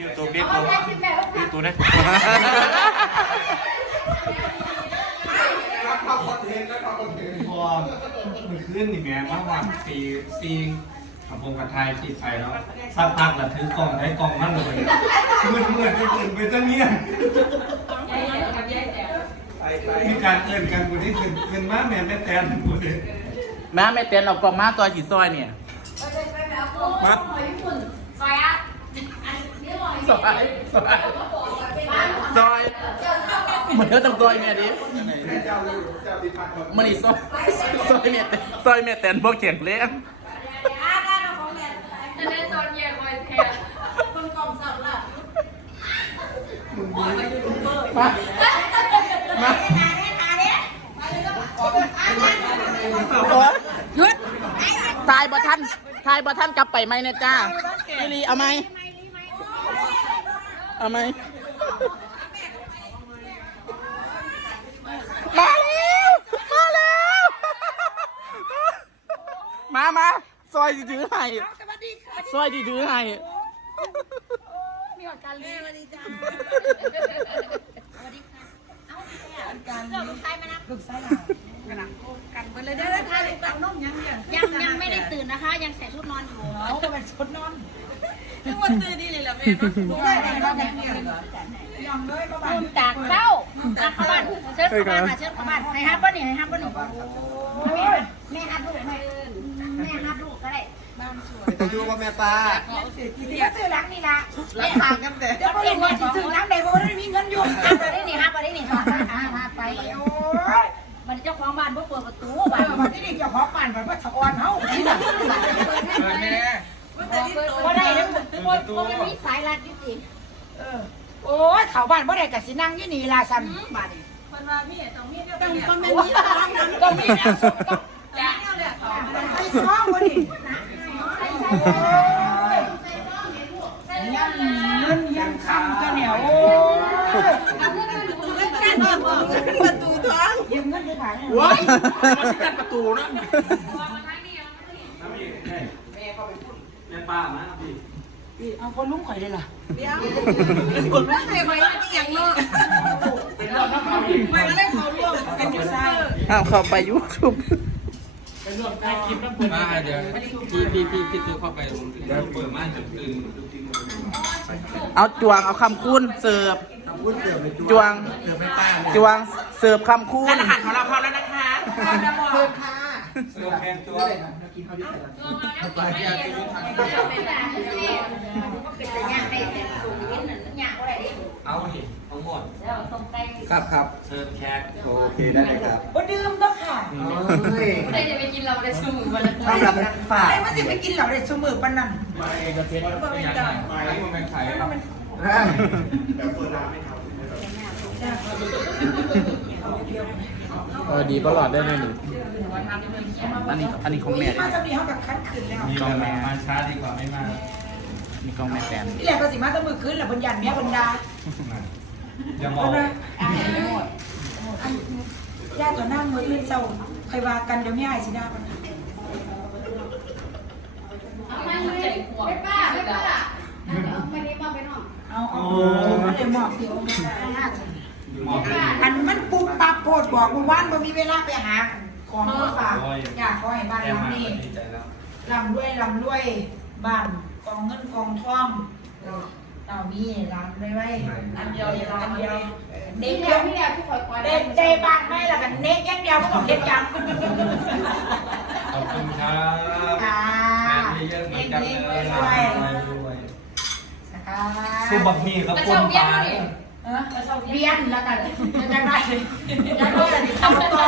ยูทูบเรียกตัวยูทูบนะพอมันขึ้นนี่แม่มาวันปีซีขับวงกระทายติดไฟแล้วสักพักละถือกล่องได้กล่องนั่นเลยมืดมืดจะขึ้นไปตั้งเนี้ยมีการเอินกันบุนี้ขึ้นขึ้นมาแม่แม่แตนบุนี้แม่ไม่เต้นเรากล่องมาตัวกี่ซอยเนี่ย มาซอยซอยซอยเหมือนเธอต้องซอยแม่ดิมันนี่ซอยซอยแม่เต้นซอยแม่เต้นพวกเขียนเลี้ยงจะเล่นตอนเย็นวันแทนมามาโอ๊ยหยุดทายบ่ท่าน ทายบ่ท่านกลับไปไหมนะจ้าพี่ลีเอาไหมเอาไหมมาแล้วมาแล้วมามาซอยสิถือให้ซอยสิถือให้ยั งยังไม่ได้ตื่นนะคะ ยังใส่ชุดนอนอยู่เอาก็เป็นชุดนอนตื่นจากเช้ามาเข้าบ้านเชิญเข้าบ้านค่ะเชิญเข้าบ้านให้ฮับบ่นี่ให้ฮับบ่นี่แม่ฮับลูกแม่แม่ฮับลูกก็ได้จะดูว่าแม่ปลาที่ก็ซื้อหลังนี่ละหลังทางกันแต่เดี๋ยวเรียนว่าสิซื้อหลังใดเพรา บ้านบ่เปิดประตูเอบ้านอวันที่นี่เจ้าของบ้านมันว่าสะออนเฮาที่น่ะแม่บ่ได้แล้วบ่บ่มีสายรัดอยู่สิเออโอ้ยเขาบ้านบ่ได้ก็สินั่งอยู่นี่ล่ะซั่นบาดนี้คนมาพี่ต้องมีเดียวต้กัอนงเนี่ยต้องมีต้องมีน้ำซุปต้องจ้าเนี่ยเลยต่อใส่ซองบ่นี่ยังเงินยังคำกันเนี่ยโอ้ย ประตูท้อง ยืมเงินไปขายว้ายมาที่กันประตูนะแม่ป้ามาพี่พี่เอาคนลุ้มข่อยเลยล่ะเดี๋ยวคนว่าใครไปที่อย่างเลิกไปก็ได้เขาร่วมเป็นยูซ่าอ้าวเข้าไปยูทูบมาเดี๋ยวพี่พี่พี่พี่ตื้อเข้าไปเดี๋ยวเปิดม่านจนตื่นเอาจวงเอาคำคูณเสิร์ฟจวงจวง เสิร์ฟคำคูณอาหารของเราพร้อมแล้วนะคะเพิ่มค่ะเสิร์ฟแทนตัวไปเดี๋ยวกินทางเป็นแต่เป็นแต่ยากได้แต่สูงนิดนึงยากบ่ได้ดิเอาดิทั้งหมดแล้วตรงแต่งครับครับเสิร์ฟแขกโอเคได้เลยครับบ่ดื่มต้องค่ะไม่ได้จะไปกินเราได้ชุ่มวันละต้อนรับนักฝากไอ้มันจะไปกินเหล่าได้ชั่วมือปานนั้นมาเองกระเทียมเป็นยังไงมาแล้วมันเป็นไข่ครับ เออดีตลอดได้เลยหนูอันนี้อันนี้ของแม่มาจะมีเขากับคันคืนแล้วมีกองแม่มาช้าดีกว่าไม่มานี่ของแม่แตนนี่แหละภาษีมาต้องมือคืนแหละบนยันเมียบนดาอย่ามองญาติตัวนั่งมือคืนเศร้าใครว่ากันเดี๋ยวไม่หายสิดาคนไม่ใจห่วงไม่ป้าไม่ป้าไม่ได้มาไปน้องเอาเอาไม่ได้หมอกเดียวม อันมันปุ๊บปั๊บโพดบอกว่าวันบ่มีเวลาไปหา ของมาฝากอยากขอให้บ้านหลังนี้ลำด้วยลำด้วยบ้านกองเงินกองทองเรามีร้านไว้ไว้อันเดียวอันเดียวเด็กแหละเดียวนี่แหละที่คอยคอยเด็กใจบางไม่ละกันเน็กยังเดียวก็ต้องเด็กจังขอบคุณครับค่ะเยอะเหมือนกันเลยด้วยด้วยนะคะสู้บักมีครับคุณวเวียนป้า เวียนแล้วกันจะได้แล้วก็จะทำต่อ